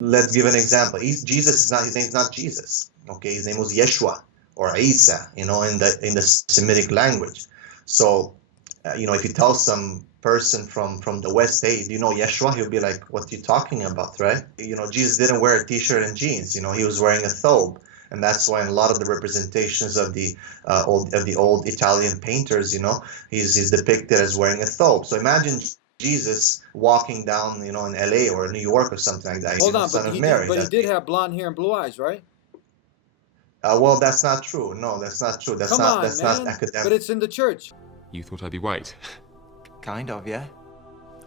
let's give an example. Jesus is not, his name is not Jesus. Okay, his name was Yeshua or Isa, in the Semitic language. So, if you tell some person from the West, hey, do you know Yeshua? He'll be like, what are you talking about, right? Jesus didn't wear a t-shirt and jeans. He was wearing a thobe. And that's why in a lot of the representations of the old Italian painters, he's depicted as wearing a thobe. So imagine Jesus walking down, in LA or New York or something like that. Hold on, Son but of Mary. he did have blonde hair and blue eyes, right? Well, that's not true. No, that's not true. That's Come not on, that's man. not academic. But it's in the church. You thought I'd be white? Kind of, yeah.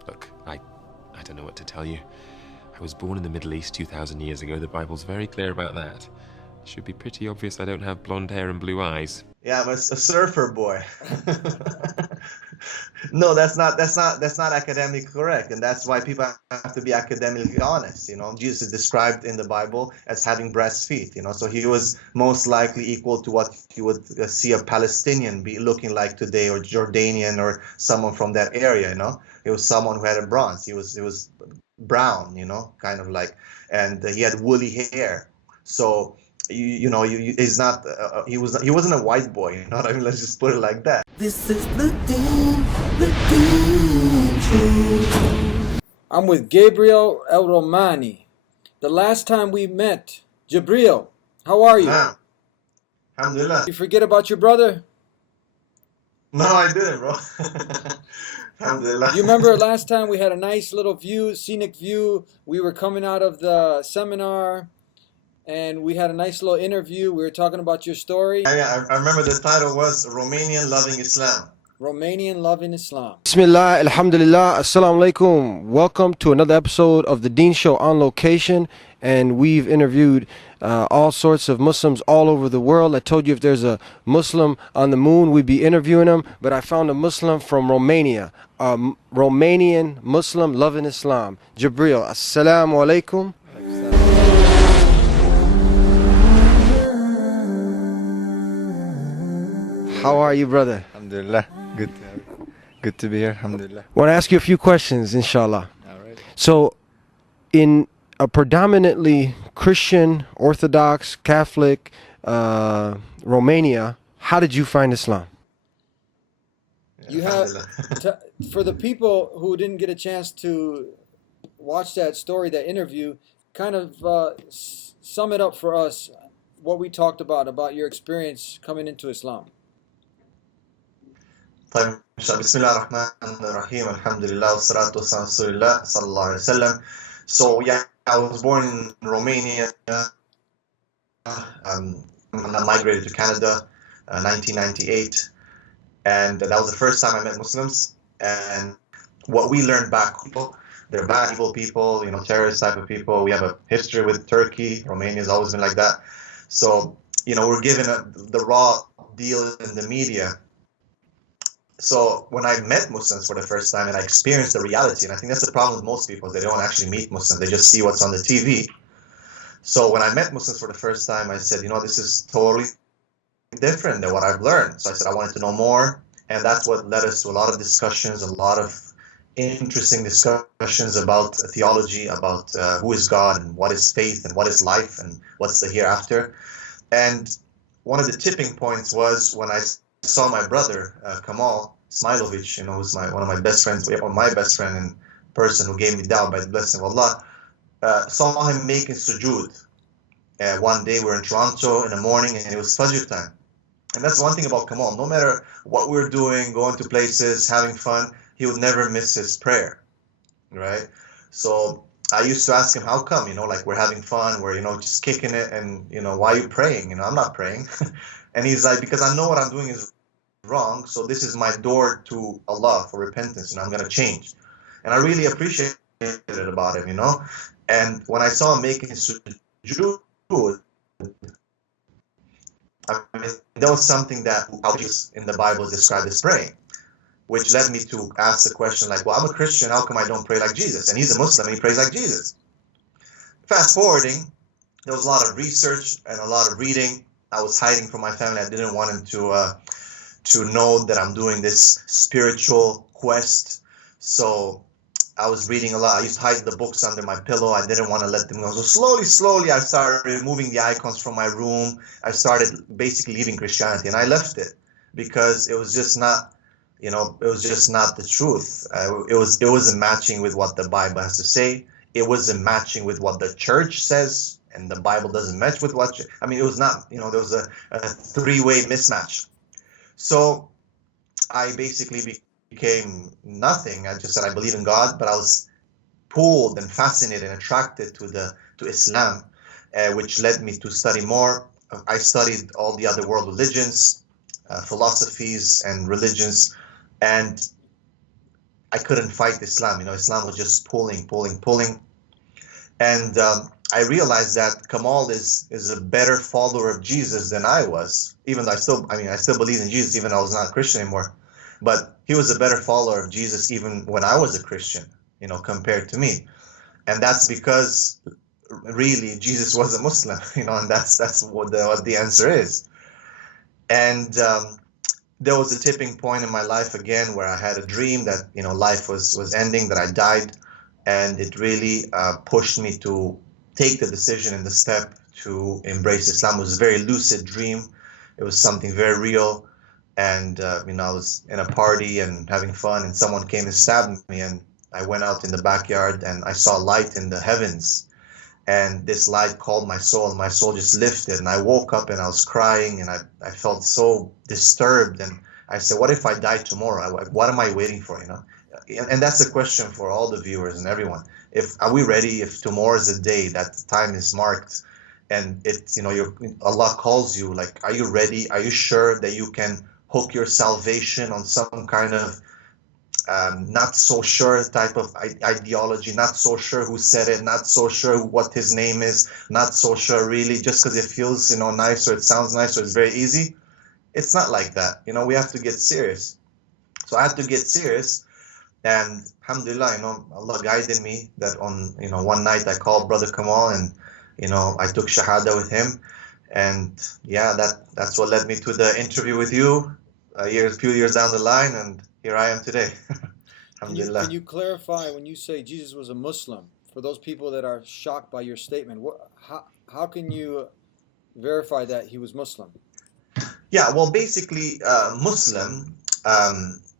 Look, I don't know what to tell you. I was born in the Middle East 2,000 years ago. The Bible's very clear about that. It should be pretty obvious I don't have blonde hair and blue eyes. Yeah, I'm a surfer boy. No, that's not academically correct, and that's why people have to be academically honest. Jesus is described in the Bible as having brass feet. So he was most likely equal to what you would see a Palestinian be looking like today, or Jordanian, or someone from that area. He was someone who had a bronze. He was brown. Kind of like, and he had woolly hair. So. He's not. He wasn't a white boy. You know what I mean? Let's just put it like that. This is the Show. I'm with Gabriel El Romaani. The last time we met, Jibreel, how are you? Nah. Alhamdulillah. You forget about your brother? No, I didn't, bro. Alhamdulillah. You remember last time we had a nice little view, scenic view. We were coming out of the seminar. And we had a nice little interview. We were talking about your story. Yeah, I remember the title was Romanian Loving Islam. Romanian Loving Islam. Bismillah, alhamdulillah, assalamu alaikum. Welcome to another episode of The Deen Show on location. And we've interviewed all sorts of Muslims all over the world. I told you if there's a Muslim on the moon, we'd be interviewing him. But I found a Muslim from Romania, a Romanian Muslim loving Islam. Jibreel, assalamu alaikum. How are you, brother? Alhamdulillah. Good to be here. Alhamdulillah. I want to ask you a few questions, inshallah. All right. So, in a predominantly Christian, Orthodox, Catholic Romania, how did you find Islam? You have, for the people who didn't get a chance to watch that story, that interview, kind of sum it up for us, what we talked about your experience coming into Islam. طيب بسم الله الرحمن الرحيم الحمد لله والصلاة والسلام على رسول الله صلى الله عليه وسلم. So yeah, I was born in Romania. I migrated to Canada 1998, and that was the first time I met Muslims. And what we learned back, they're bad, evil people, terrorist type of people. We have a history with Turkey. Romania has always been like that. So we're given the raw deal in the media. So when I met Muslims for the first time and I experienced the reality, and I think that's the problem with most people, they don't actually meet Muslims, they just see what's on the TV. So when I met Muslims for the first time, I said, this is totally different than what I've learned. So I said I wanted to know more, and that's what led us to a lot of discussions, a lot of interesting discussions about theology, about who is God and what is faith and what is life and what's the hereafter. And one of the tipping points was when I saw my brother Kamal Smilovich, who's one of my best friends, or my best friend in person, who gave me da'wah by the blessing of Allah. Saw him making sujood. One day we were in Toronto in the morning, and it was Fajr time. And that's one thing about Kamal. No matter what we're doing, going to places, having fun, he would never miss his prayer, right? So I used to ask him, how come? Like we're having fun, we're just kicking it, and why are you praying? I'm not praying. And he's like, because I know what I'm doing is wrong, so this is my door to Allah for repentance, and I'm going to change. And I really appreciated it about him, And when I saw him making sujood, that was something that in the Bible is described as praying, which led me to ask the question, like, well, I'm a Christian, how come I don't pray like Jesus? And he's a Muslim, and he prays like Jesus. Fast forwarding, there was a lot of research and a lot of reading. I was hiding from my family. I didn't want him to know that I'm doing this spiritual quest. So I was reading a lot. I used to hide the books under my pillow. I didn't want to let them go. So slowly, I started removing the icons from my room. I started basically leaving Christianity, and I left it because it was just not, it was just not the truth. It wasn't matching with what the Bible has to say. It wasn't matching with what the church says, and the Bible doesn't match with what. I mean, it was not. There was a three-way mismatch. So I basically became nothing. I just said I believe in God, but I was pulled and fascinated and attracted to Islam, which led me to study more. I studied all the other world religions, philosophies and religions, and I couldn't fight Islam. Islam was just pulling. And I realized that Kamal is a better follower of Jesus than I was, even though I still believe in Jesus, even though I was not a Christian anymore. But he was a better follower of Jesus even when I was a Christian, compared to me. And that's because really Jesus was a Muslim, and that's what the answer is. And there was a tipping point in my life again where I had a dream that, life was ending, that I died. And it really pushed me to take the decision and the step to embrace Islam. It was a very lucid dream. It was something very real. And, I was in a party and having fun, and someone came and stabbed me. And I went out in the backyard and I saw light in the heavens. And this light called my soul, and my soul just lifted. And I woke up and I was crying, and I felt so disturbed. And I said, what if I die tomorrow? What am I waiting for, And that's a question for all the viewers and everyone. Are we ready if tomorrow is the day that the time is marked, and it's, Allah calls you, like, are you ready? Are you sure that you can hook your salvation on some kind of not so sure type of ideology, not so sure who said it, not so sure what his name is, not so sure really, just because it feels, nice, or it sounds nice, or it's very easy? It's not like that. We have to get serious. So I had to get serious. And alhamdulillah, Allah guided me that on, one night I called Brother Kamal, and, I took Shahada with him. And yeah, that's what led me to the interview with you a few years down the line. And here I am today. Can you clarify when you say Jesus was a Muslim, for those people that are shocked by your statement? How can you verify that he was Muslim? Yeah, well, basically, Muslim,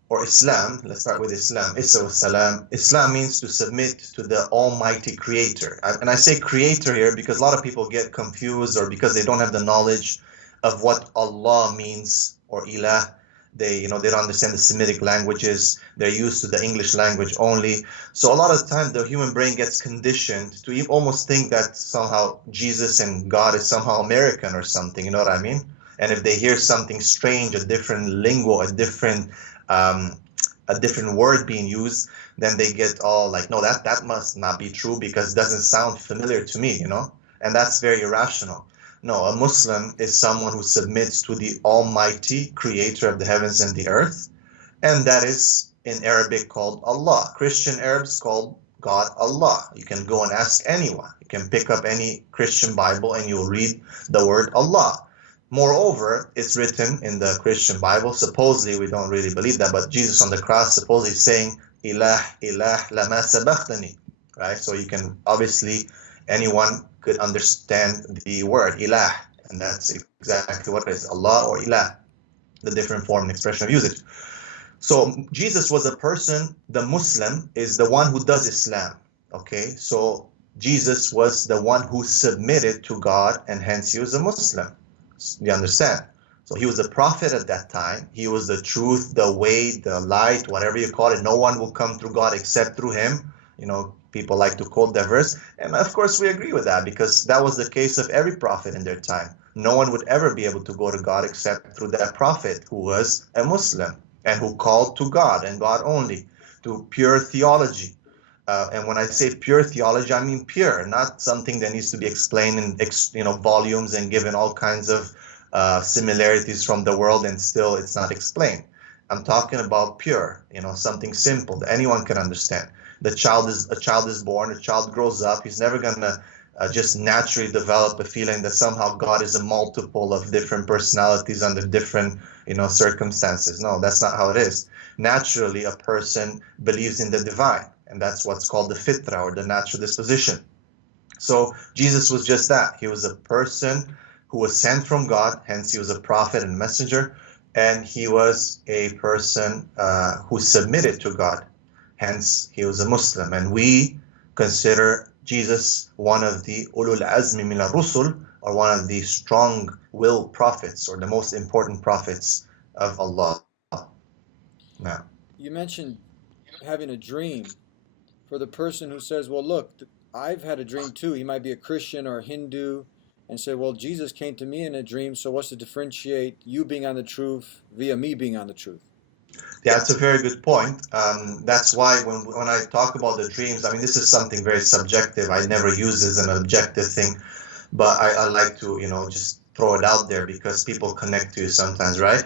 or Islam, let's start with Islam. Islam means to submit to the Almighty Creator. And I say Creator here because a lot of people get confused, or because they don't have the knowledge of what Allah means, or Ilah. They don't understand the Semitic languages. They're used to the English language only. So a lot of the time, the human brain gets conditioned to almost think that somehow Jesus and God is somehow American or something. You know what I mean? And if they hear something strange, a different lingo, a different word being used, then they get all like, no, that must not be true because it doesn't sound familiar to me, and that's very irrational. No, a Muslim is someone who submits to the Almighty Creator of the heavens and the earth, and that is in Arabic called Allah. Christian Arabs called God Allah. You can go and ask anyone. You can pick up any Christian Bible and you'll read the word Allah. Moreover, it's written in the Christian Bible, supposedly, we don't really believe that, but Jesus on the cross supposedly saying, Ilah, lama sabaqtani, right? So you can, obviously, anyone could understand the word Ilah, and that's exactly what it is, Allah or Ilah, the different form and expression of usage. So Jesus was a person, the Muslim is the one who does Islam, okay? So Jesus was the one who submitted to God, and hence he was a Muslim. You understand? So he was a prophet at that time. He was the truth, the way, the light, whatever you call it. No one will come through God except through him. People like to quote that verse. And of course we agree with that, because that was the case of every prophet in their time. No one would ever be able to go to God except through that prophet who was a Muslim and who called to God and God only, to pure theology. And when I say pure theology, I mean pure, not something that needs to be explained in volumes and given all kinds of similarities from the world and still it's not explained. I'm talking about pure, something simple that anyone can understand. A child is born, a child grows up. He's never gonna just naturally develop a feeling that somehow God is a multiple of different personalities under different circumstances. No, that's not how it is. Naturally, a person believes in the divine. and that's what's called the fitra, or the natural disposition. So Jesus was just that. He was a person who was sent from God, hence he was a prophet and messenger, and he was a person who submitted to God, hence he was a Muslim. And we consider Jesus one of the ulul azmi min ar-rusul, or one of the strong-willed prophets, or the most important prophets of Allah. Now, You mentioned having a dream. For the person who says, well, look, I've had a dream too. He might be a Christian or a Hindu and say, well, Jesus came to me in a dream, so what's to differentiate you being on the truth via me being on the truth? yeah, that's a very good point. That's why when I talk about the dreams, I mean, this is something very subjective. I never use this as an objective thing, but I like to, just throw it out there because people connect to you sometimes, right?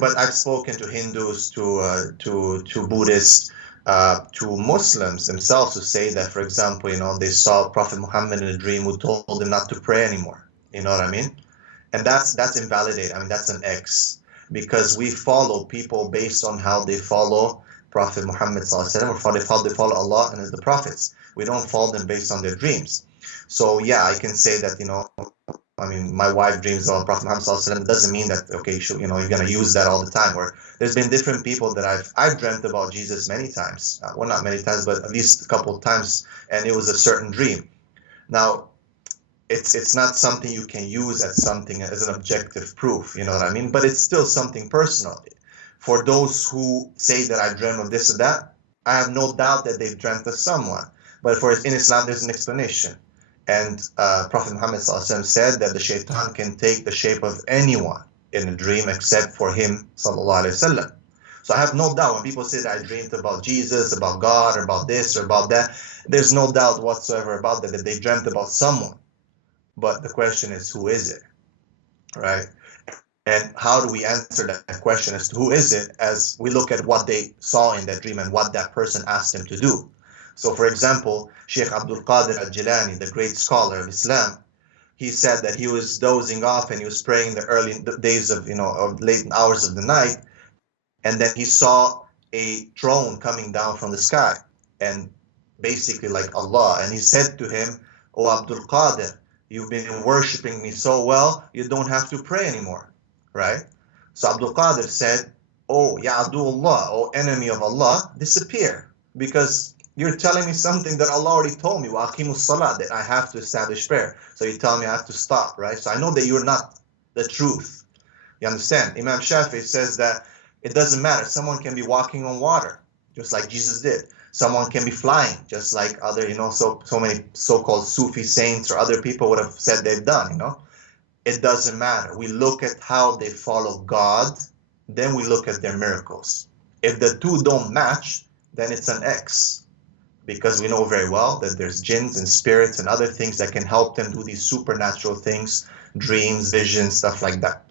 But I've spoken to Hindus, to Buddhists, to Muslims themselves who say that, for example, they saw Prophet Muhammad in a dream who told them not to pray anymore. You know what I mean? And that's invalidated. I mean, that's an X, because we follow people based on how they follow Prophet Muhammad sallallahu alaihi wasallam, or they follow Allah and the prophets. We don't follow them based on their dreams. So yeah, I can say that, I mean, my wife dreams about Prophet Muhammad sallallahu alaihi wasallam. It doesn't mean that, okay, you're going to use that all the time. Or there's been different people that I've dreamt about Jesus many times. Well, not many times, but at least a couple of times, and it was a certain dream. Now, it's not something you can use as something as an objective proof, you know what I mean? But it's still something personal. For those who say that I dreamt of this or that, I have no doubt that they've dreamt of someone. But in Islam, there's an explanation. And Prophet Muhammad ﷺ said that the shaitan can take the shape of anyone in a dream except for him, sallallahu alaihi wasallam. So I have no doubt when people say that I dreamed about Jesus, about God, or about this or about that, there's no doubt whatsoever about that they dreamt about someone. But the question is, who is it, right? And how do we answer that question as to who is it, as we look at what they saw in that dream and what that person asked them to do? So, for example, Sheikh Abdul Qadir al-Jilani, the great scholar of Islam, he said that he was dozing off and he was praying the early days of, of late hours of the night, and then he saw a drone coming down from the sky, and basically like Allah, and he said to him, "Oh Abdul Qadir, you've been worshiping me so well, you don't have to pray anymore," right? So Abdul Qadir said, "Oh, Ya Abdullah, oh enemy of Allah, disappear, because you're telling me something that Allah already told me, wa aqimus salat, that I have to establish prayer. So you tell me I have to stop, right? So I know that you're not the truth." You understand? Imam Shafi'i says that it doesn't matter. Someone can be walking on water, just like Jesus did. Someone can be flying, just like other, so many so-called Sufi saints or other people would have said they've done, It doesn't matter. We look at how they follow God, then we look at their miracles. If the two don't match, then it's an X, because we know very well that there's jinns and spirits and other things that can help them do these supernatural things, dreams, visions, stuff like that.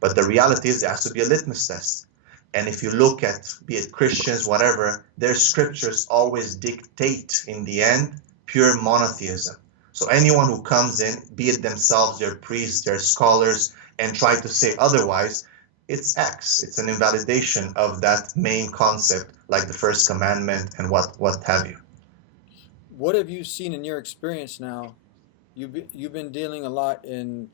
But the reality is there has to be a litmus test. And if you look at, be it Christians, whatever, their scriptures always dictate, in the end, pure monotheism. So anyone who comes in, be it themselves, their priests, their scholars, and try to say otherwise, it's X. It's an invalidation of that main concept, like the first commandment and what have you. What have you seen in your experience now? You've been dealing a lot in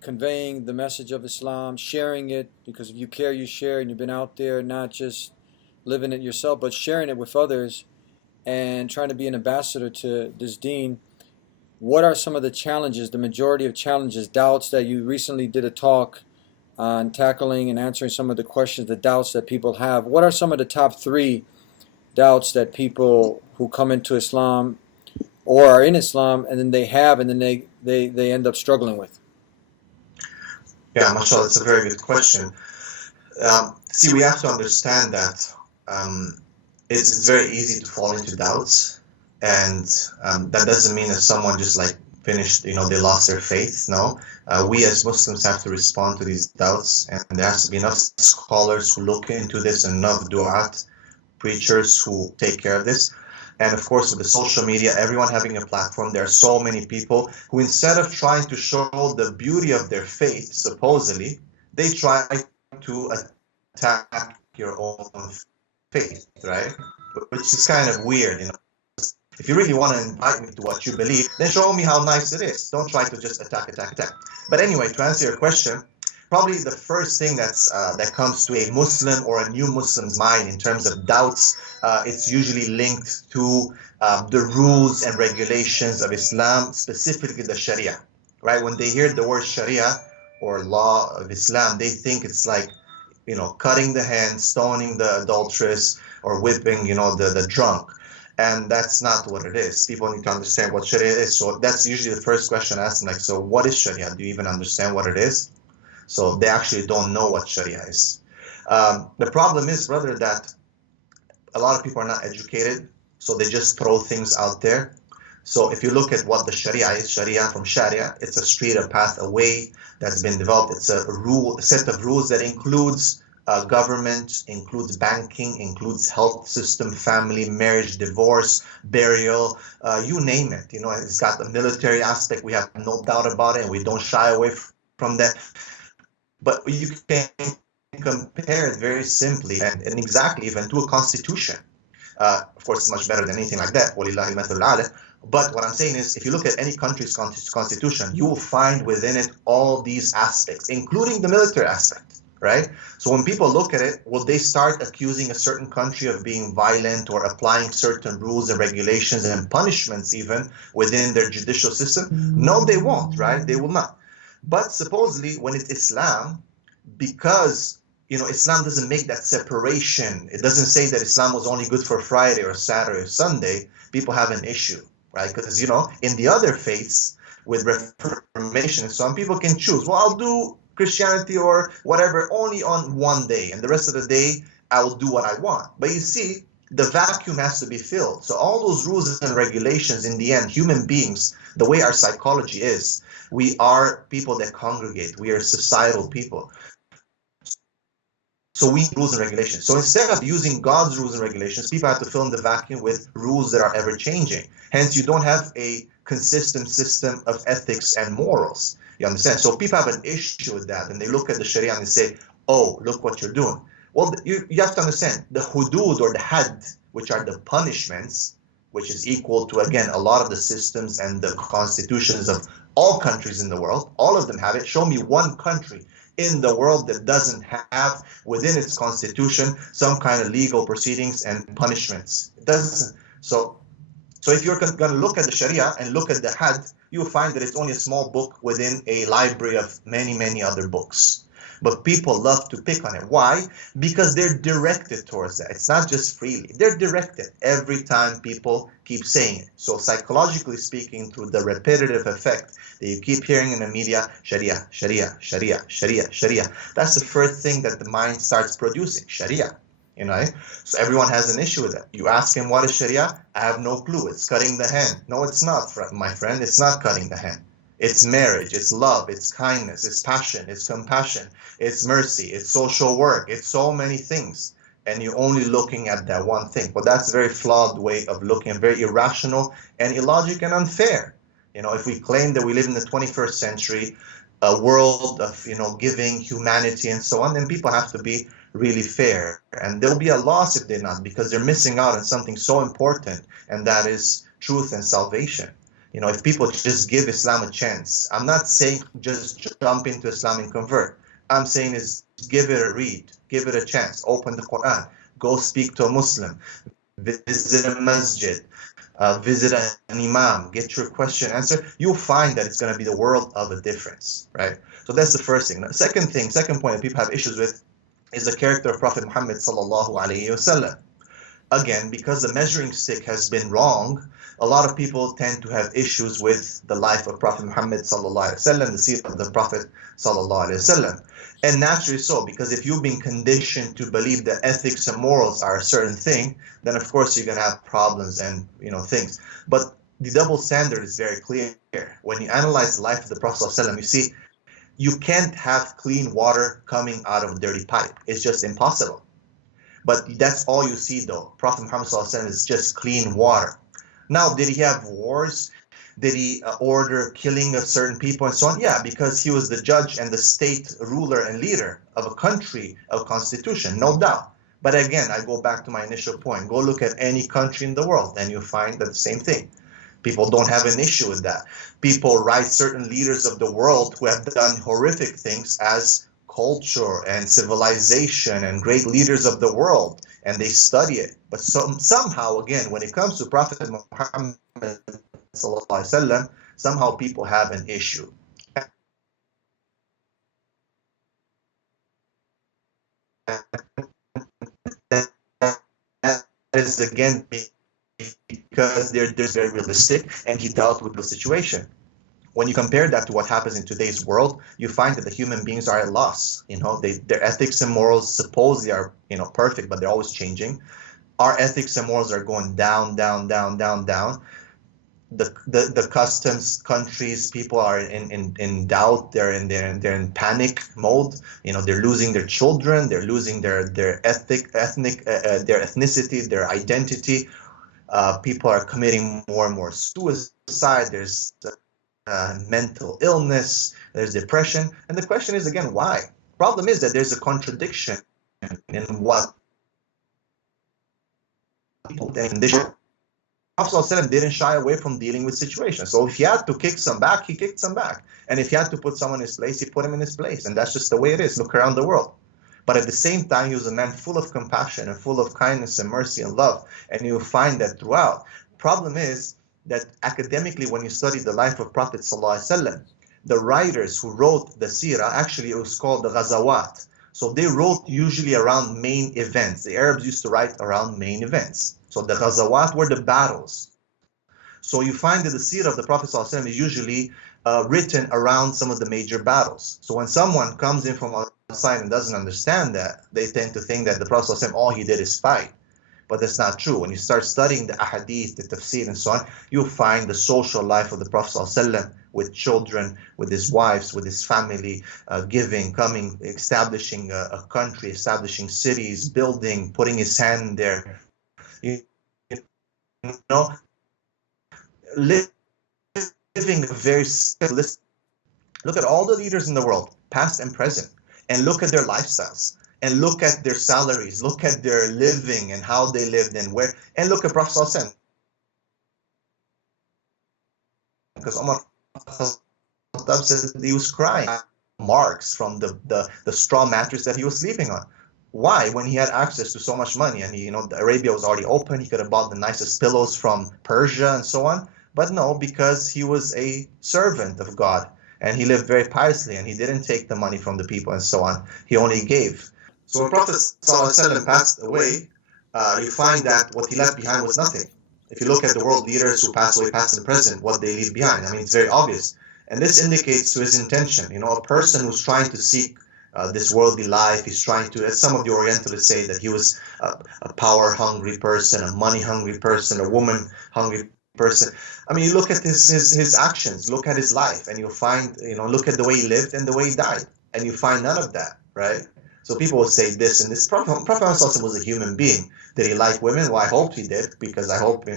conveying the message of Islam, sharing it, because if you care, you share, and you've been out there not just living it yourself, but sharing it with others and trying to be an ambassador to this deen. What are some of the challenges, the majority of challenges, doubts that you recently did a talk on tackling and answering some of the questions, the doubts that people have? What are some of the top 3 doubts that people who come into Islam or are in Islam and then they have and then they end up struggling with? Yeah, mashallah, it's a very good question. See, we have to understand that it's very easy to fall into doubts, and that doesn't mean that someone just like finished, they lost their faith. No, we as Muslims have to respond to these doubts, and there has to be enough scholars who look into this, and enough du'at, preachers who take care of this. And of course, with the social media, everyone having a platform, there are so many people who, instead of trying to show the beauty of their faith, supposedly, they try to attack your own faith, right? which is kind of weird, you know. If you really want to invite me to what you believe, then show me how nice it is. Don't try to just attack. But anyway, to answer your question, probably the first thing that comes to a Muslim or a new Muslim's mind in terms of doubts, it's usually linked to the rules and regulations of Islam, specifically the Sharia, right? When they hear the word Sharia or law of Islam, they think it's like, you know, cutting the hand, stoning the adulteress, or whipping, you know, the drunk. And that's not what it is. People need to understand what Sharia is. So that's usually the first question I ask them, like, so what is Sharia? Do you even understand what it is? So they actually don't know what Sharia is. The problem is, brother, that a lot of people are not educated, so they just throw things out there. So if you look at what the Sharia is, Sharia from Sharia, it's a street or path, a way that's been developed. It's a set of rules that includes government, includes banking, includes health system, family, marriage, divorce, burial, you name it. You know, it's got the military aspect. We have no doubt about it, and we don't shy away from that. But you can compare it very simply and exactly even to a constitution. Of course, it's much better than anything like that. But what I'm saying is, if you look at any country's constitution, you will find within it all these aspects, including the military aspect. Right? So when people look at it, will they start accusing a certain country of being violent or applying certain rules and regulations and punishments even within their judicial system? No, they won't, right? They will not. But supposedly when it's Islam, because, you know, Islam doesn't make that separation. It doesn't say that Islam was only good for Friday or Saturday or Sunday. People have an issue, right? Because, you know, in the other faiths with Reformation and so on, people can choose. Well, I'll do Christianity or whatever only on one day, and the rest of the day I will do what I want. But you see, the vacuum has to be filled. So all those rules and regulations, in the end, human beings, the way our psychology is, we are people that congregate. We are societal people. So we need rules and regulations. So instead of using God's rules and regulations, people have to fill in the vacuum with rules that are ever changing. Hence, you don't have a consistent system of ethics and morals. You understand? So people have an issue with that, and they look at the Sharia and they say, oh, look what you're doing. Well, you have to understand, the hudud or the had, which are the punishments, which is equal to, again, a lot of the systems and the constitutions of all countries in the world. All of them have it. Show me one country in the world that doesn't have within its constitution some kind of legal proceedings and punishments. It doesn't. So if you're going to look at the Sharia and look at the had, you'll find that it's only a small book within a library of many, many other books. But people love to pick on it. Why? Because they're directed towards that. It's not just freely. They're directed every time people keep saying it. So psychologically speaking, through the repetitive effect that you keep hearing in the media, Sharia, Sharia, Sharia, Sharia, Sharia. That's the first thing that the mind starts producing, Sharia. You know, so everyone has an issue with it. You ask him, what is Sharia? I have no clue. It's cutting the hand. No, it's not, my friend. It's not cutting the hand. It's marriage, it's love, it's kindness, it's passion, it's compassion, it's mercy, it's social work, it's so many things. And you're only looking at that one thing. But that's a very flawed way of looking, very irrational and illogical and unfair. You know, if we claim that we live in the 21st century, a world of, you know, giving, humanity and so on, then people have to be really fair. And there'll be a loss if they're not, because they're missing out on something so important, and that is truth and salvation. You know, if people just give Islam a chance, I'm not saying just jump into Islam and convert. I'm saying is give it a read, give it a chance, open the Quran, go speak to a Muslim, visit a masjid, visit an imam, get your question answered. You'll find that it's going to be the world of a difference, right? So that's the first thing. The second point that people have issues with is the character of Prophet Muhammad sallallahu alaihi wasallam. Again, because the measuring stick has been wrong, a lot of people tend to have issues with the life of Prophet Muhammad sallallahu alaihi wasallam, the seerah of the Prophet sallallahu alaihi wasallam. And naturally so, because if you've been conditioned to believe that ethics and morals are a certain thing, then of course you're going to have problems and, you know, things. But the double standard is very clear. When you analyze the life of the Prophet sallallahu alaihi wasallam, you see you can't have clean water coming out of a dirty pipe. It's just impossible. But that's all you see, though. Prophet Muhammad sallallahu alaihi wasallam is just clean water. Now, did he have wars? Did he order killing of certain people and so on? Yeah, because he was the judge and the state ruler and leader of a country, of constitution, no doubt. But again, I go back to my initial point. Go look at any country in the world and you find that the same thing. People don't have an issue with that. People write certain leaders of the world who have done horrific things as culture and civilization and great leaders of the world, and they study it. But somehow, again, when it comes to Prophet Muhammad sallallahu alaihi wasallam, somehow people have an issue. That is again because they're very realistic, and he dealt with the situation. When you compare that to what happens in today's world, you find that the human beings are at loss. Their ethics and morals supposedly are perfect, but they're always changing. Our ethics and morals are going down, down, down, down, down. The customs countries, people are in doubt. They're in panic mode. They're losing their children. They're losing their ethnicity, their identity. People are committing more and more suicide. There's mental illness. There's depression. And the question is again, why? Problem is that there's a contradiction in what people think. Prophet didn't shy away from dealing with situations. So if he had to kick some back, he kicked some back. And if he had to put someone in his place, he put him in his place. And that's just the way it is. Look around the world. But at the same time, he was a man full of compassion and full of kindness and mercy and love. And you'll find that throughout. Problem is that academically, when you study the life of Prophet ﷺ, the writers who wrote the seerah, actually it was called the ghazawat. So they wrote usually around main events. The Arabs used to write around main events. So the ghazawat were the battles. So you find that the seerah of the Prophet ﷺ is usually written around some of the major battles. So when someone comes in from outside and doesn't understand that, they tend to think that the Prophet ﷺ, all he did is fight. But that's not true. When you start studying the ahadith, the tafsir, and so on, you'll find the social life of the Prophet ﷺ with children, with his wives, with his family, giving, coming, establishing a country, establishing cities, building, putting his hand there. Living a very simplistic. Look at all the leaders in the world, past and present, and look at their lifestyles, and look at their salaries, look at their living and how they lived and where, and look at Prophet ﷺ. Because Umar says he was crying marks from the straw mattress that he was sleeping on. Why? When he had access to so much money, and Arabia was already open, he could have bought the nicest pillows from Persia and so on. But no, because he was a servant of God, and he lived very piously, and he didn't take the money from the people and so on. He only gave. So when Prophet ﷺ passed away, you find that what he left behind was nothing. If you look at the world leaders who pass away, past and present, what they leave behind, I mean, it's very obvious. And this indicates to his intention. A person who's trying to seek this worldly life, he's trying to, as some of the Orientalists say, that he was a power-hungry person, a money-hungry person, a woman-hungry person. I mean, you look at his actions, look at his life, and you'll find, look at the way he lived and the way he died, and you find none of that, right? So people will say this and this. Prophet was a human being. Did he like women? Well, I hope he did, because I hope,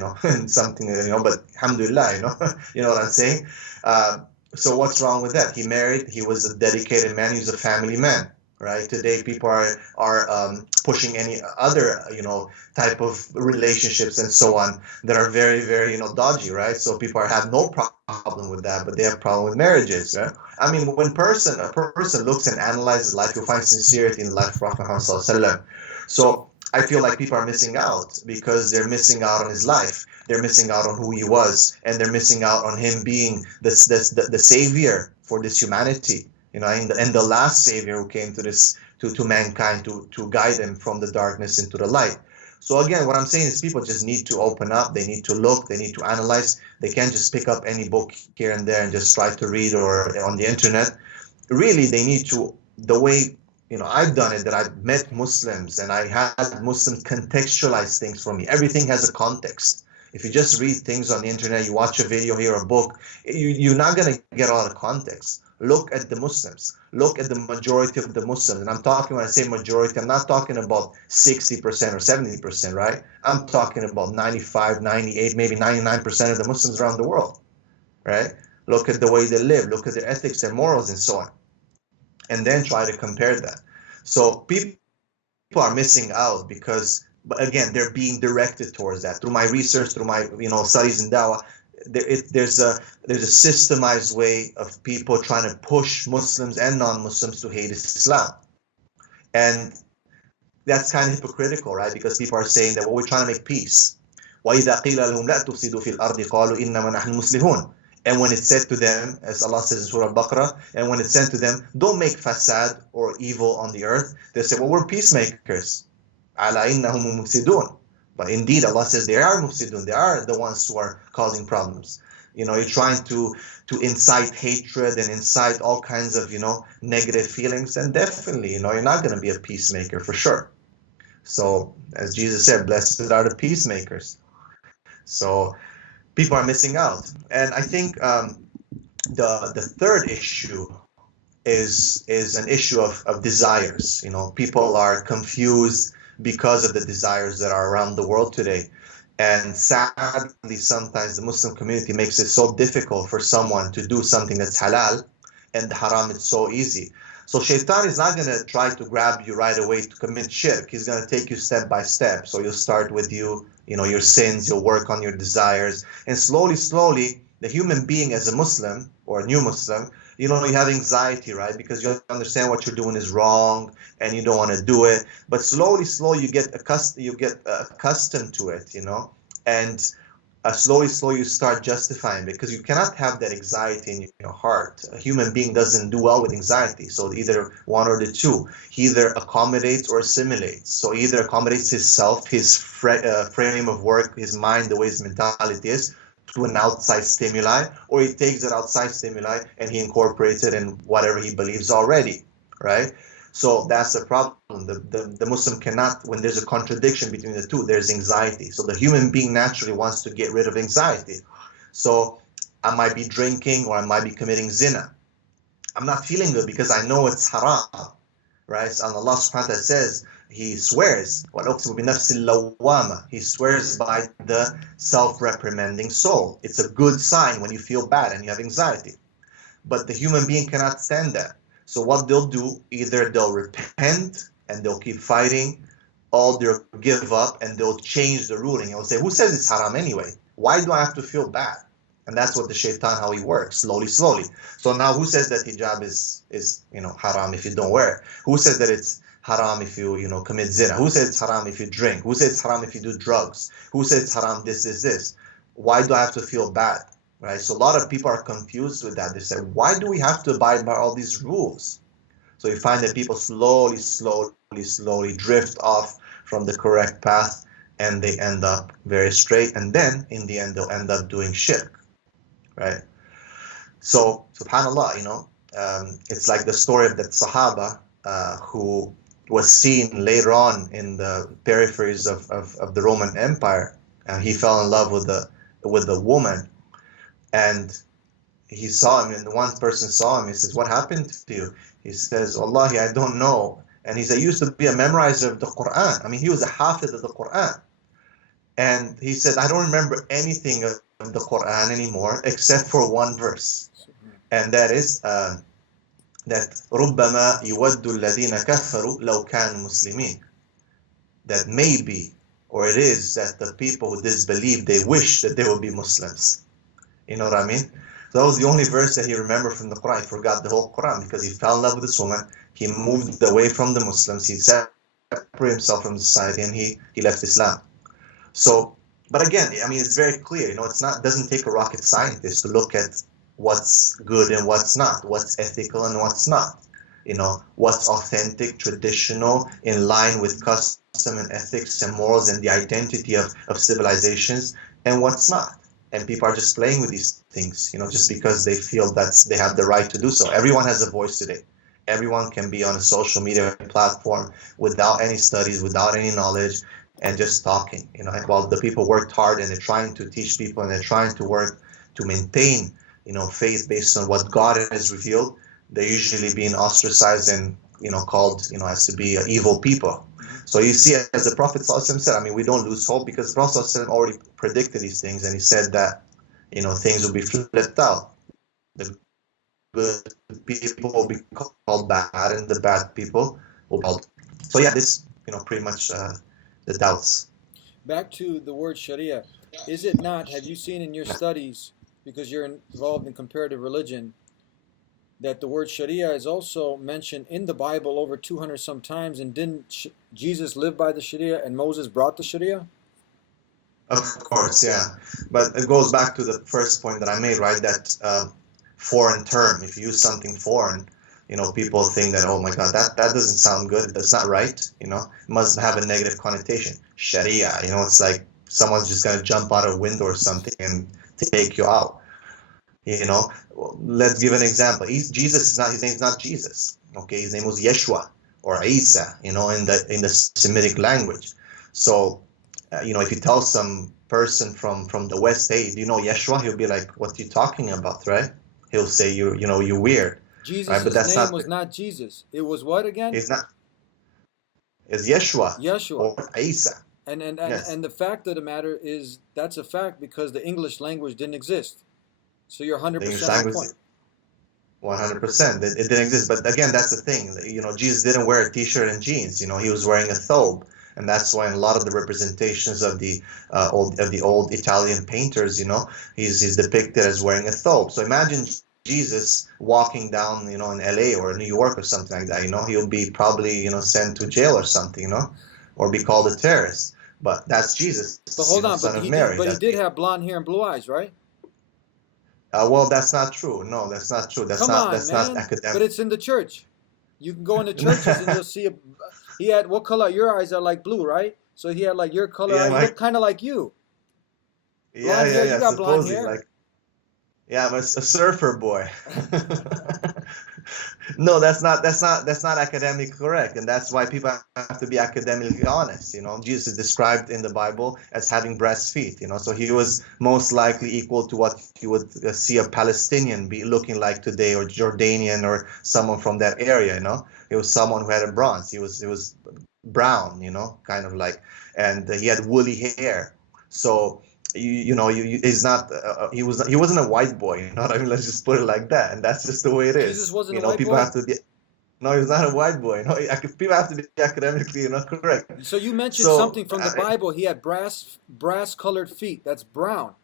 something, but alhamdulillah, you know what I'm saying? So what's wrong with that? He married, he was a dedicated man, he was a family man, right? Today people are pushing any other, type of relationships and so on that are very, very, dodgy, right? So people have no problem with that, but they have problem with marriages, right? I mean, when a person looks and analyzes life, you'll find sincerity in the life of Prophet Muhammad. So I feel like people are missing out because they're missing out on his life. They're missing out on who he was, and they're missing out on him being the savior for this humanity, and the last savior who came to mankind to guide them from the darkness into the light. So again, what I'm saying is people just need to open up. They need to look. They need to analyze. They can't just pick up any book here and there and just try to read or on the internet. Really, they need to, the way, I've done it, that I've met Muslims and I had Muslims contextualize things for me. Everything has a context. If you just read things on the internet, you watch a video, hear a book, you're not going to get a lot of context. Look at the Muslims. Look at the majority of the Muslims. And I'm talking, when I say majority, I'm not talking about 60% or 70%, right? I'm talking about 95, 98, maybe 99% of the Muslims around the world, right? Look at the way they live. Look at their ethics, their morals, and so on. And then try to compare that. So people are missing out because, but again, they're being directed towards that. Through my research, through my studies in dawah, there's a systemized way of people trying to push Muslims and non-Muslims to hate Islam, and that's kind of hypocritical, right? Because people are saying that, well, we're trying to make peace. وَإِذَا قِيلَ لَهُمْ لَا تُفْسِدُوا فِي الْأَرْضِ قَالُوا إِنَّمَا نَحْنُ مُصْلِحُونَ. And when it's said to them, as Allah says in Surah Al-Baqarah, and when it's said to them, don't make fasad or evil on the earth, they say, well, we're peacemakers. عَلَى إِنَّهُمْ مُفْسِدُونَ. But indeed, Allah says they are mufsidun. They are the ones who are causing problems. You're trying to incite hatred and incite all kinds of, negative feelings. And definitely, you're not going to be a peacemaker for sure. So, as Jesus said, blessed are the peacemakers. So, people are missing out. And I think the third issue is an issue of desires. People are confused because of the desires that are around the world today. And sadly, sometimes the Muslim community makes it so difficult for someone to do something that's halal, and the haram is so easy. So shaitan is not going to try to grab you right away to commit shirk. He's going to take you step by step. So you'll start with your sins, you'll work on your desires, and slowly, the human being as a Muslim or a new Muslim, you have anxiety, right? Because you understand what you're doing is wrong and you don't want to do it. But slowly, you get accustomed to it, and slowly you start justifying it, because you cannot have that anxiety in your heart. A human being doesn't do well with anxiety. So either one or the two. He either accommodates or assimilates. So either accommodates himself, his frame of work, his mind, the way his mentality is, to an outside stimuli, or he takes that outside stimuli and he incorporates it in whatever he believes already, right? So that's the problem. The Muslim cannot, when there's a contradiction between the two, there's anxiety. So the human being naturally wants to get rid of anxiety. So I might be drinking or I might be committing zina. I'm not feeling good because I know it's haram, right? And Allah subhanahu wa ta'ala says, He swears, He swears by the self-reprimanding soul. It's a good sign when you feel bad and you have anxiety. But the human being cannot stand that. So what they'll do, either they'll repent and they'll keep fighting, or they'll give up and they'll change the ruling. They'll say, who says it's haram anyway? Why do I have to feel bad? And that's what the shaitan, how he works, slowly. So now who says that hijab is haram if you don't wear it? Who says that it's haram if you commit zina? Who says it's haram if you drink? Who says it's haram if you do drugs? Who says it's haram this? Why do I have to feel bad? Right? So a lot of people are confused with that. They say, why do we have to abide by all these rules? So you find that people slowly drift off from the correct path, and they end up very straight, and then in the end they'll end up doing shirk. Right? So subhanallah, it's like the story of that Sahaba who was seen later on in the peripheries of the Roman Empire. He fell in love with a woman, and he saw him, and the one person saw him. He says, what happened to you? He says, Wallahi, I don't know. And he said, he used to be a memorizer of the Quran. I mean, he was a hafiz of the Quran. And he said, I don't remember anything of the Quran anymore except for one verse. And that is that رُبَّمَا يُوَدُّ الَّذِينَ كَفَّرُوا لَوْ كَانُوا مُسْلِمِينَ. That maybe, or it is, that the people who disbelieve, they wish that they would be Muslims. You know what I mean? So that was the only verse that he remembered from the Quran. He forgot the whole Quran because he fell in love with this woman. He moved away from the Muslims. He separated himself from society, and he left Islam. So, but again, I mean, it's very clear. It doesn't take a rocket scientist to look at what's good and what's not, what's ethical and what's not. What's authentic, traditional, in line with custom and ethics and morals and the identity of civilizations, and what's not. And people are just playing with these things, just because they feel that they have the right to do so. Everyone has a voice today. Everyone can be on a social media platform without any studies, without any knowledge, and just talking. While the people worked hard and they're trying to teach people and they're trying to work to maintain, faith based on what God has revealed, they're usually being ostracized and, called, as to be evil people. So you see, as the Prophet ﷺ said, I mean, we don't lose hope, because the Prophet ﷺ already predicted these things, and he said that, things will be flipped out. The good people will be called bad, and the bad people will be called. So yeah, this, pretty much the doubts. Back to the word Sharia. Is it not, have you seen in your studies, because you're involved in comparative religion, that the word Sharia is also mentioned in the Bible over 200 some times, and didn't Jesus live by the Sharia and Moses brought the Sharia? Of course, yeah. But it goes back to the first point that I made, right? That foreign term. If you use something foreign, people think that, oh my God, that doesn't sound good. That's not right. It must have a negative connotation. Sharia, it's like someone's just gonna jump out a window or something and take you out. Let's give an example. Jesus is not, his name's not Jesus. Okay, his name was Yeshua or Isa. In the Semitic language. So, if you tell some person from the West, hey, do you know Yeshua? He'll be like, what are you talking about, right? He'll say you're weird. Jesus' right? But that's name was not Jesus. It was what again? It's not. It's Yeshua. Yeshua. Or Isa. And Yes. and the fact of the matter is that's a fact because the English language didn't exist. So you're 100% The English on language, point. 100%. It didn't exist. But again, that's the thing. Jesus didn't wear a t-shirt and jeans. He was wearing a thobe. And that's why in a lot of the representations of the old Italian painters, he's depicted as wearing a thobe. So imagine Jesus walking down, in LA or New York or something like that. He'll be probably, sent to jail or something, or be called a terrorist. But that's Jesus, But hold on, son but of he Mary. he did have blonde hair and blue eyes, right? Well, that's not true. No, that's not true. That's Come not on, that's man. not academic. But it's in the church. You can go into churches and you'll see he had, what color? Your eyes are like blue, right? So he had like your color. Yeah, He looked kind of like you. Yeah, Blonde hair, you got blonde supposedly, hair. Yeah, I'm a surfer boy. No, that's not academically correct, and that's why people have to be academically honest. Jesus is described in the Bible as having brass feet. So he was most likely equal to what you would see a Palestinian be looking like today, or Jordanian, or someone from that area. He was someone who had a bronze. He was brown. Kind of like, and he had woolly hair. So. He's not. He wasn't a white boy. You know what I mean? Let's just put it like that, and that's just the way it is. Jesus wasn't a white people boy? have to be. No, he was not a white boy. No, people have to be academically, correct. So you mentioned So, something from the Bible. He had brass colored feet. That's brown.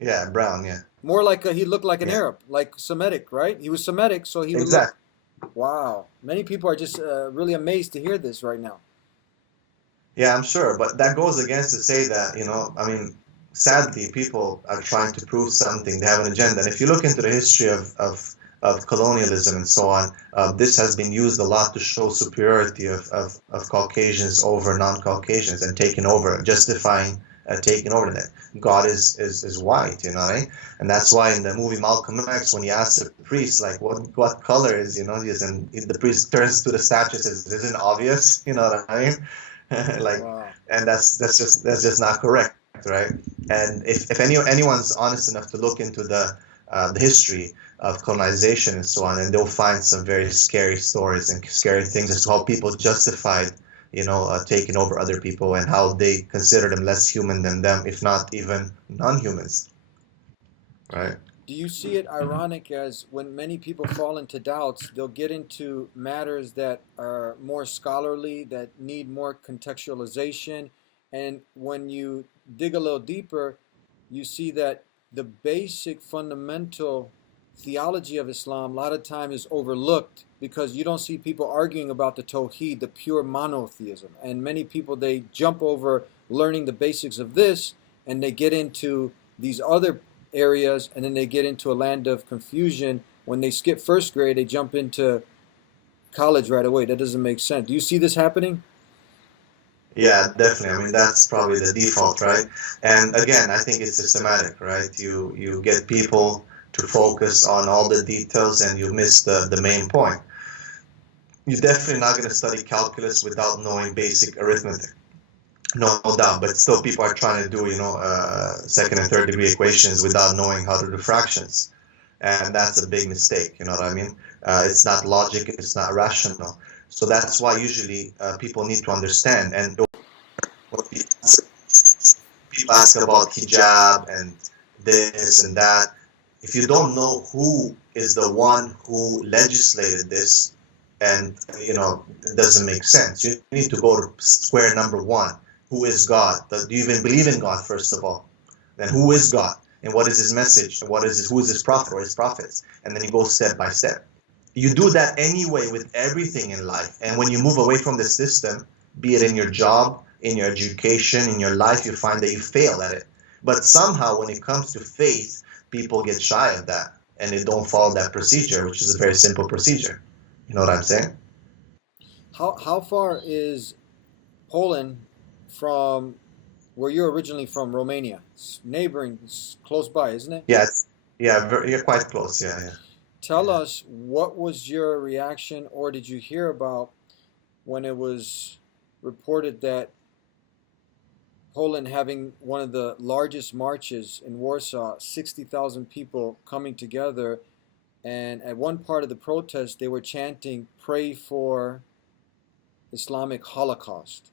Yeah, brown. Yeah, More like he looked like an Yeah. Arab, like Semitic, right? He was Semitic, so he would exactly. look. Wow. Many people are just really amazed to hear this right now. Yeah, I'm sure, but that goes against to say that, sadly, people are trying to prove something. They have an agenda. And if you look into the history of colonialism and so on, this has been used a lot to show superiority of Caucasians over non-Caucasians and taking over, justifying taking over that. God is white, right? And that's why in the movie Malcolm X, when he asks the priest, like, what color is, and the priest turns to the statue and says, isn't it obvious? You know what I mean? Like, Wow. and that's just not correct, right? And if anyone's honest enough to look into the history of colonization and so on, and they'll find some very scary stories and scary things as to how people justified, taking over other people, and how they consider them less human than them, if not even non-humans, right? Do you see it ironic as when many people fall into doubts, they'll get into matters that are more scholarly, that need more contextualization, and when you dig a little deeper, you see that the basic fundamental theology of Islam a lot of time is overlooked because you don't see people arguing about the Tawheed, the pure monotheism. And many people, they jump over learning the basics of this and they get into these other areas, and then they get into a land of confusion. When they skip first grade, they jump into college right away. That doesn't make sense. Do you see this happening? Yeah, definitely. I mean, that's probably the default, right? And again, I think it's systematic, right? You get people to focus on all the details and you miss the main point. You're definitely not going to study calculus without knowing basic arithmetic. No doubt, but still people are trying to do, second and third degree equations without knowing how to do fractions. And that's a big mistake, you know what I mean? It's not logic, it's not rational. So that's why usually people need to understand. And what people ask about hijab and this and that, if you don't know who is the one who legislated this, and it doesn't make sense. You need to go to square number one. Who is God? Do you even believe in God, first of all? Then who is God? And what is his message? And who is his prophet or his prophets? And then you go step by step. You do that anyway with everything in life. And when you move away from the system, be it in your job, in your education, in your life, you find that you fail at it. But somehow when it comes to faith, people get shy of that and they don't follow that procedure, which is a very simple procedure. You know what I'm saying? How far is Poland from where you're originally from, Romania? It's neighboring, it's close by, isn't it? Yes. Yeah, you're quite close. Yeah, yeah. Tell us, what was your reaction, or did you hear about when it was reported that Poland having one of the largest marches in Warsaw, 60,000 people coming together, and at one part of the protest they were chanting, "Pray for Islamic Holocaust."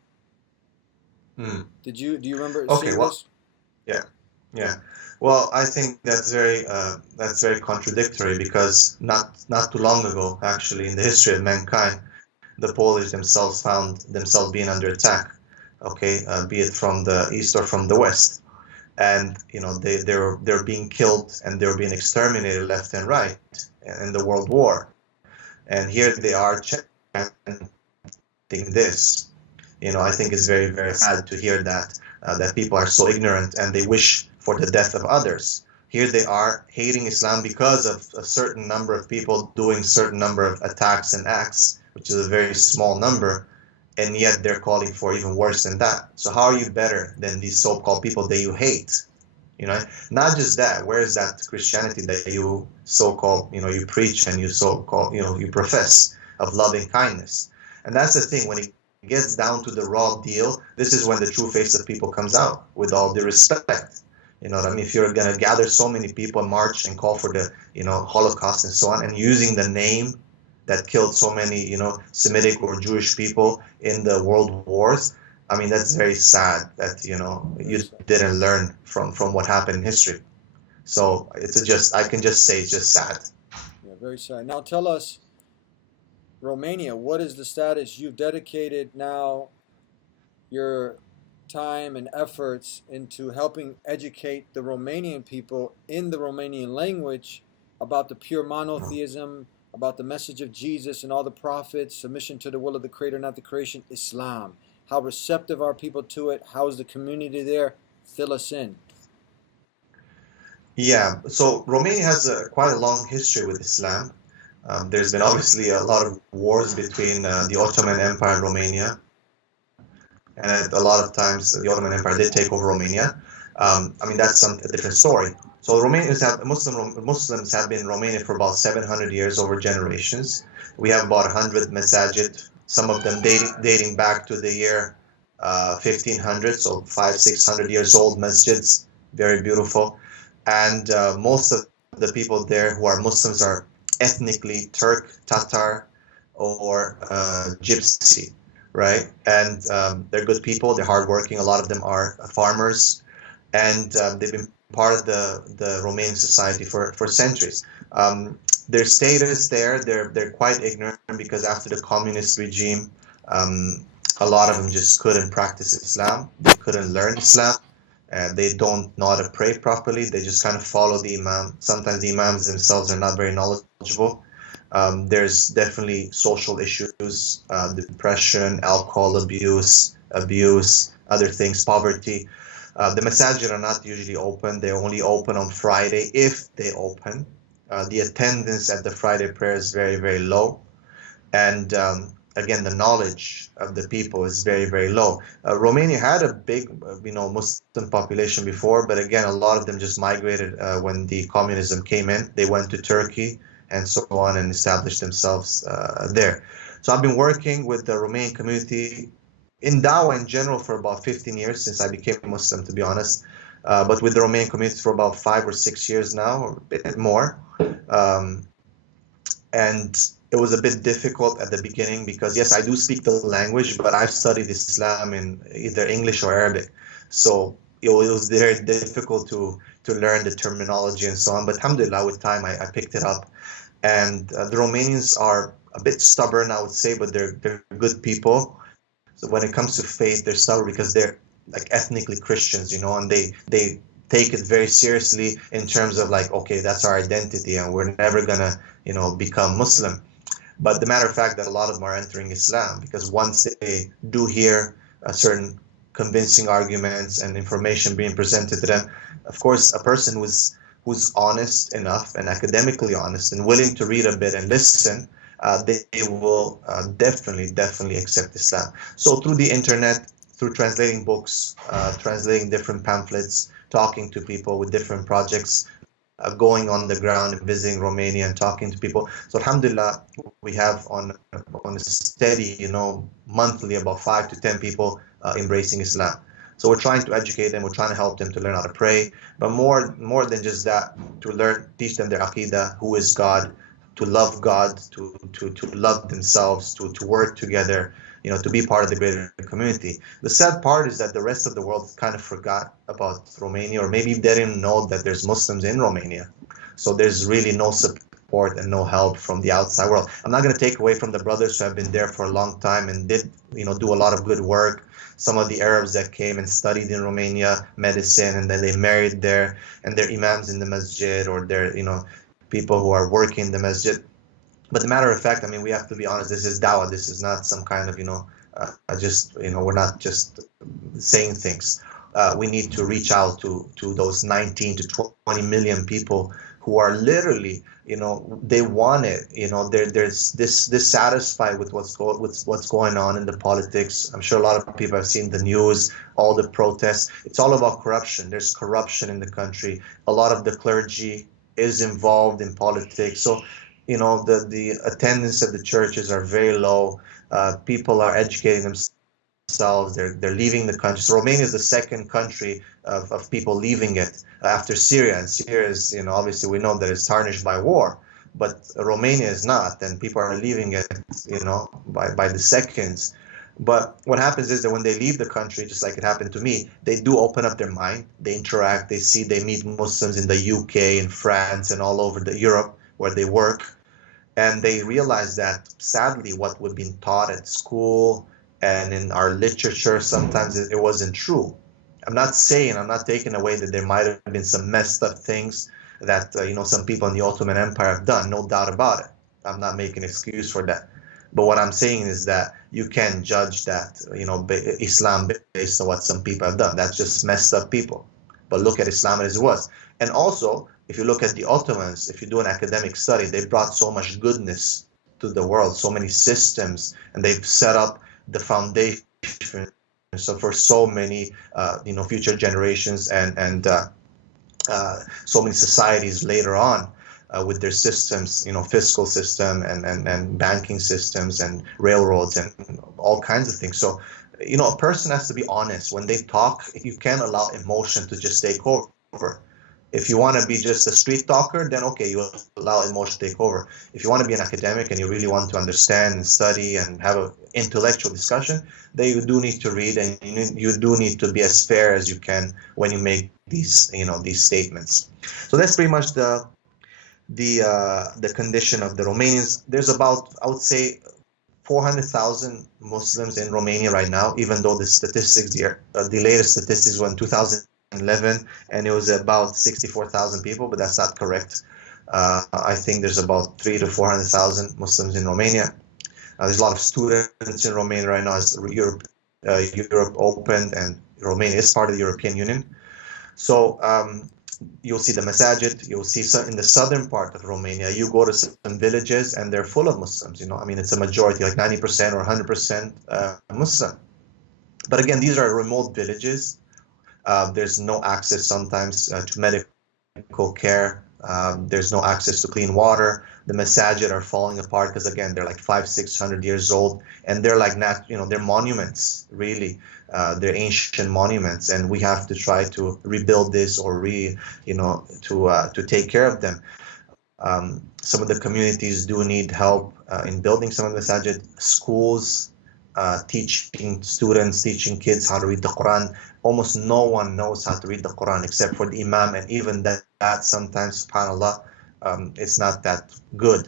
Hmm. Do you remember Okay, seeing well, this? yeah, yeah. Well, I think that's very contradictory because not too long ago, actually, in the history of mankind, the Polish themselves found themselves being under attack. Okay, be it from the east or from the west, and they're being killed and they're being exterminated left and right in the World War, and here they are chanting this. I think it's very, very sad to hear that people are so ignorant and they wish for the death of others. Here they are hating Islam because of a certain number of people doing certain number of attacks and acts, which is a very small number, and yet they're calling for even worse than that. So how are you better than these so-called people that you hate? Not just that. Where is that Christianity that you so-called, you preach and you so-called, you profess of loving kindness? And that's the thing. When it gets down to the raw deal, this is when the true face of people comes out, with all due respect. You know what I mean? If you're going to gather so many people, march and call for the, Holocaust and so on, and using the name that killed so many, Semitic or Jewish people in the world wars, I mean, that's very sad that, you didn't learn from what happened in history. So I can just say it's just sad. Yeah, very sad. Now tell us, Romania, what is the status? You've dedicated now your time and efforts into helping educate the Romanian people in the Romanian language about the pure monotheism, about the message of Jesus and all the prophets, submission to the will of the Creator, not the creation, Islam. How receptive are people to it? How is the community there? Fill us in. Yeah, so Romania has quite a long history with Islam. There's been obviously a lot of wars between the Ottoman Empire and Romania, and a lot of times the Ottoman Empire did take over Romania. I mean, that's a different story. So Muslims have been in Romania for about 700 years, over generations. We have about 100 masajid, some of them dating back to the year 1500, so 600 years old masjids, very beautiful. And most of the people there who are Muslims are ethnically Turk, Tatar, or Gypsy, right? And they're good people, they're hardworking. A lot of them are farmers, and they've been part of the Romanian society for centuries. Their status there, they're quite ignorant because after the communist regime, a lot of them just couldn't practice Islam. They couldn't learn Islam. They don't know how to pray properly. They just kind of follow the imam. Sometimes the imams themselves are not very knowledgeable. There's definitely social issues, depression, alcohol abuse, other things, poverty. The masajid are not usually open. They're only open on Friday, if they open. The attendance at the Friday prayer is very, very low. And again, the knowledge of the people is very, very low. Romania had a big, Muslim population before, but again, a lot of them just migrated when the communism came in. They went to Turkey and so on and established themselves there. So I've been working with the Romanian community in Dawah in general for about 15 years since I became a Muslim, to be honest. But with the Romanian community for about 5 or 6 years now, or a bit more. And it was a bit difficult at the beginning because, yes, I do speak the language, but I've studied Islam in either English or Arabic. So it was very difficult to learn the terminology and so on. But alhamdulillah, with time, I picked it up. And the Romanians are a bit stubborn, I would say, but they're good people. So when it comes to faith, they're stubborn because they're like ethnically Christians, and they take it very seriously in terms of like, okay, that's our identity, and we're never gonna, become Muslim. But the matter of fact that a lot of them are entering Islam because once they do hear a certain convincing arguments and information being presented to them, of course, a person who's honest enough and academically honest and willing to read a bit and listen, they will definitely accept Islam. So through the internet, through translating books, translating different pamphlets, talking to people with different projects, going on the ground and visiting Romania and talking to people. So alhamdulillah, we have on a steady, monthly about 5 to 10 people embracing Islam. So we're trying to educate them, we're trying to help them to learn how to pray, but more than just that, to teach them their aqidah, who is God, to love God, to love themselves, to work together, to be part of the greater community. The sad part is that the rest of the world kind of forgot about Romania, or maybe they didn't know that there's Muslims in Romania. So there's really no support and no help from the outside world. I'm not going to take away from the brothers who have been there for a long time and did, do a lot of good work. Some of the Arabs that came and studied in Romania medicine, and then they married there, and they're imams in the masjid, or they're, people who are working in the masjid. But the matter of fact, I mean, we have to be honest, this is dawah. This is not some kind of, we're not just saying things. We need to reach out to those 19 to 20 million people who are literally, they want it. There's dissatisfied with what's going on in the politics. I'm sure a lot of people have seen the news, all the protests. It's all about corruption. There's corruption in the country. A lot of the clergy is involved in politics. So, the attendance at the churches are very low. People are educating themselves. They're leaving the country. So Romania is the second country of people leaving it after Syria. And Syria is, obviously we know that it's tarnished by war, but Romania is not. And people are leaving it, by the seconds. But what happens is that when they leave the country, just like it happened to me, they do open up their mind. They interact. They meet Muslims in the UK, in France, and all over Europe where they work. And they realize that, sadly, what we've been taught at school and in our literature, sometimes it wasn't true. I'm not taking away that there might have been some messed up things that, some people in the Ottoman Empire have done, no doubt about it. I'm not making an excuse for that. But what I'm saying is that you can't judge that, Islam based on what some people have done. That's just messed up people. But look at Islam as it was. And also, if you look at the Ottomans, if you do an academic study, they brought so much goodness to the world, so many systems, and they've set up the foundation for so many, future generations and so many societies later on with their systems, fiscal system and banking systems and railroads and all kinds of things. So, a person has to be honest. When they talk, you can't allow emotion to just take over. If you want to be just a street talker, then okay, you allow emotion to take over. If you want to be an academic and you really want to understand and study and have an intellectual discussion, then you do need to read, and you do need to be as fair as you can when you make these statements. So that's pretty much the condition of the Romanians. There's about, I would say, 400,000 Muslims in Romania right now, even though the statistics, the latest statistics were in 2011, and it was about 64,000 people, but that's not correct. I think there's about 300,000 to 400,000 Muslims in Romania. There's a lot of students in Romania right now as Europe opened, and Romania is part of the European Union. So you'll see the masajid, you'll see in the southern part of Romania, you go to some villages and they're full of Muslims, it's a majority, like 90% or 100% Muslim. But again, these are remote villages. There's no access sometimes to medical care. There's no access to clean water. The masajid are falling apart because, again, they're like 500-600 years old, and they're like they're monuments, really. They're ancient monuments, and we have to try to rebuild this or to take care of them. Some of the communities do need help in building some of the masajid. Schools, teaching students, teaching kids how to read the Quran. Almost no one knows how to read the Quran except for the imam, and even that sometimes, subhanAllah, it's not that good,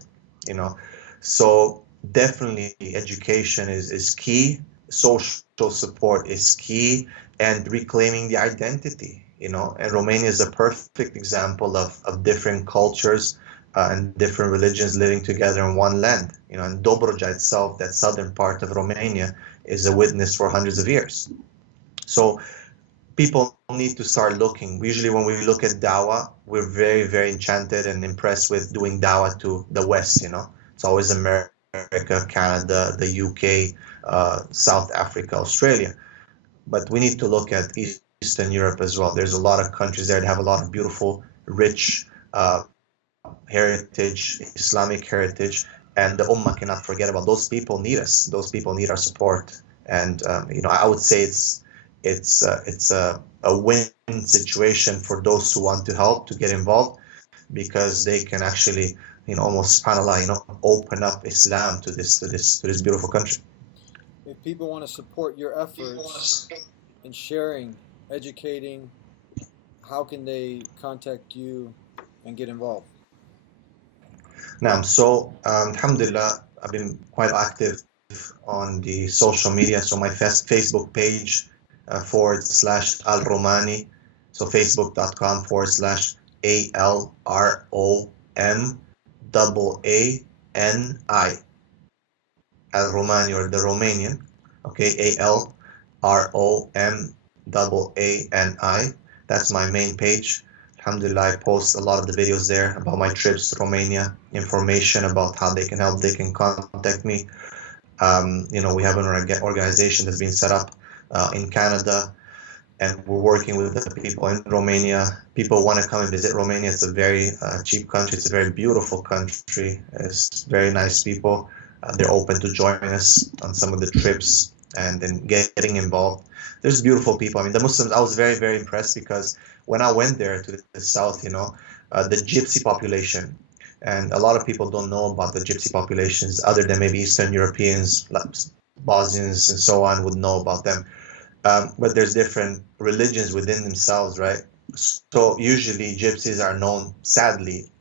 So definitely education is key, social support is key, and reclaiming the identity, and Romania is a perfect example of different cultures and different religions living together in one land, and Dobroja itself, that southern part of Romania, is a witness for hundreds of years. So people need to start looking. Usually when we look at dawah, we're very, very enchanted and impressed with doing dawah to the West, It's always America, Canada, the UK, South Africa, Australia. But we need to look at Eastern Europe as well. There's a lot of countries there that have a lot of beautiful, rich heritage, Islamic heritage, and the Ummah cannot forget about those people. Need us. Those people need our support, and I would say it's a win situation for those who want to help to get involved, because they can actually almost subhanallah open up Islam to this beautiful country. If people want to support your efforts in sharing, educating, how can they contact you and get involved? Now, so alhamdulillah, I've been quite active on the social media. So my Facebook page / Al Romaani, so facebook.com / ALROMAANI, Al Romaani, or the Romanian. Okay, ALROMAANI. That's my main page. Alhamdulillah, I post a lot of the videos there about my trips to Romania, information about how they can help. They can contact me. We have an organization that's been set up in Canada, and we're working with the people in Romania. People want to come and visit Romania. It's a very cheap country. It's a very beautiful country. It's very nice people. They're open to joining us on some of the trips and then getting involved. There's beautiful people. I mean, the Muslims, I was very, very impressed, because when I went there to the south, the gypsy population, and a lot of people don't know about the gypsy populations other than maybe Eastern Europeans, like Bosnians and so on, would know about them. But there's different religions within themselves, right? So usually gypsies are known, sadly,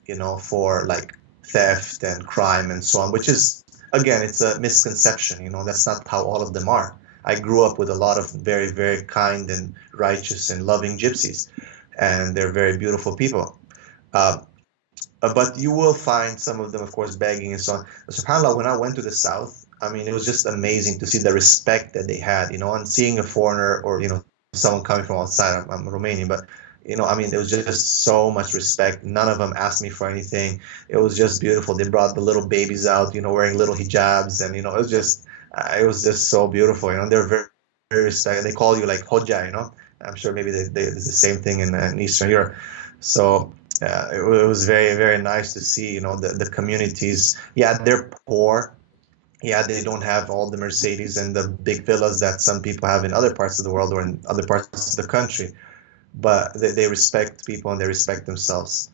for like theft and crime and so on, which is, again, it's a misconception. That's not how all of them are. I grew up with a lot of very, very kind and righteous and loving gypsies, and they're very beautiful people. But you will find some of them, of course, begging and so on. SubhanAllah, when I went to the south, I mean, it was just amazing to see the respect that they had, and seeing a foreigner or, someone coming from outside. I'm Romanian, but, I mean, it was just so much respect. None of them asked me for anything. It was just beautiful. They brought the little babies out, wearing little hijabs, and, it was just so beautiful. They're very, very respectful. They call you like Hoja, I'm sure maybe it's the same thing in Eastern Europe. So it was very, very nice to see, the communities. Yeah, they're poor. Yeah, they don't have all the Mercedes and the big villas that some people have in other parts of the world or in other parts of the country, but they respect people and they respect themselves.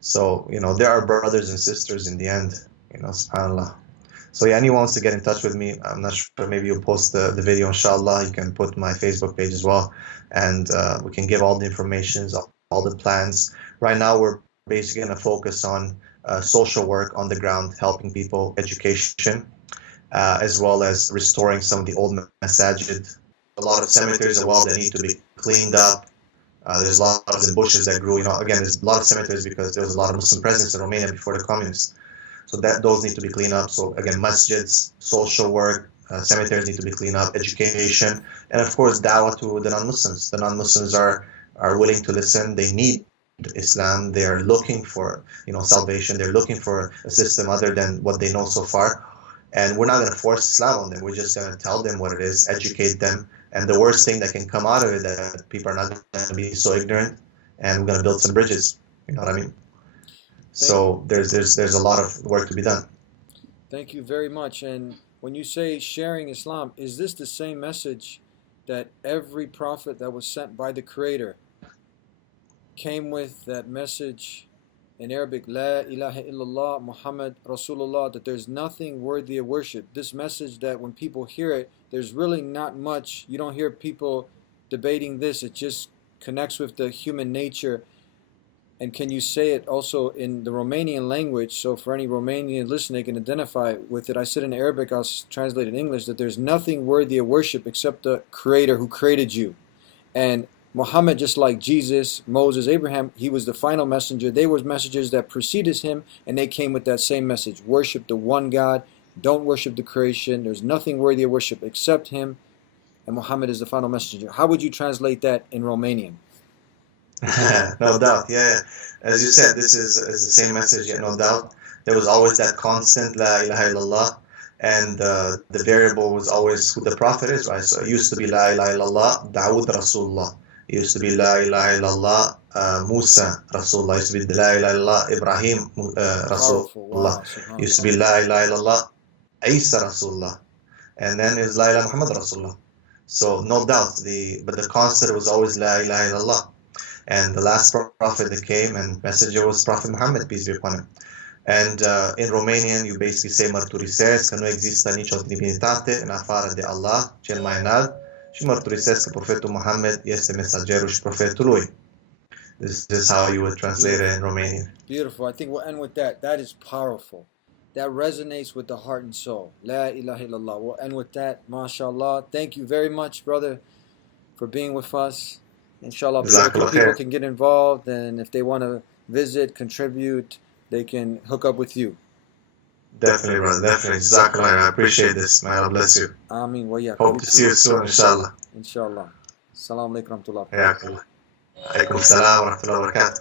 So, they are brothers and sisters in the end, subhanAllah. So yeah, anyone wants to get in touch with me, I'm not sure, maybe you'll post the video, inshallah. You can put my Facebook page as well, and we can give all the information, all the plans. Right now, we're basically going to focus on social work on the ground, helping people, education, as well as restoring some of the old masajid. A lot of cemeteries as well that need to be cleaned up. There's a lot of the bushes that grew. Again, there's a lot of cemeteries because there was a lot of Muslim presence in Romania before the communists. So those need to be cleaned up. So again, masjids, social work, cemeteries need to be cleaned up, education, and of course, dawah to the non-Muslims. The non-Muslims are willing to listen. They need Islam. They are looking for salvation. They're looking for a system other than what they know so far. And we're not going to force Islam on them. We're just going to tell them what it is, educate them. And the worst thing that can come out of it, that people are not going to be so ignorant, and we're going to build some bridges. You know what I mean? So there's a lot of work to be done. Thank you very much. And when you say sharing Islam, is this the same message that every prophet that was sent by the Creator came with, that message in Arabic, La ilaha illallah Muhammad Rasulullah, that there's nothing worthy of worship? This message that when people hear it, there's really not much. You don't hear people debating this. It just connects with the human nature. And can you say it also in the Romanian language? So for any Romanian listener, they can identify with it. I said in Arabic, I'll translate in English, that there's nothing worthy of worship except the Creator who created you. And Muhammad, just like Jesus, Moses, Abraham, he was the final messenger. They were messengers that preceded him, and they came with that same message. Worship the one God. Don't worship the creation. There's nothing worthy of worship except him. And Muhammad is the final messenger. How would you translate that in Romanian? No doubt, yeah. As you said, this is the same message, yeah, no doubt. There was always that constant, La ilaha illallah, and the variable was always who the Prophet is, right? So it used to be La ilaha illallah, Dawood Rasulullah. It used to be La ilaha illallah, Musa Rasulullah. It used to be La ilaha illallah, Ibrahim Rasulullah. It used to be La ilaha illallah, Isa Rasulullah. And then is La ilaha Muhammad Rasulullah. So no doubt, but the constant was always La ilaha illallah. And the last prophet that came and messenger was Prophet Muhammad, peace be upon him. And in Romanian, you basically say mărturisesc că nu există nicio divinitate în afară de Allah, cel mai înalt, și mărturisesc că profetul Muhammad este mesagerul și profetul lui. This is how you would translate it in Romanian. Beautiful. I think we'll end with that. That is powerful. That resonates with the heart and soul. La ilaha illallah. We'll end with that. MashaAllah. Thank you very much, brother, for being with us. Inshallah, people can get involved, and if they want to visit, contribute, they can hook up with you. Definitely, brother. Definitely. Jazakallah. I appreciate this, man. God bless you. Ameen. Hope to see you soon, inshallah. Inshallah. Assalamu alaikum wa rahmatullah. Alaikum salam wa rahmatullahi wa barakatuh.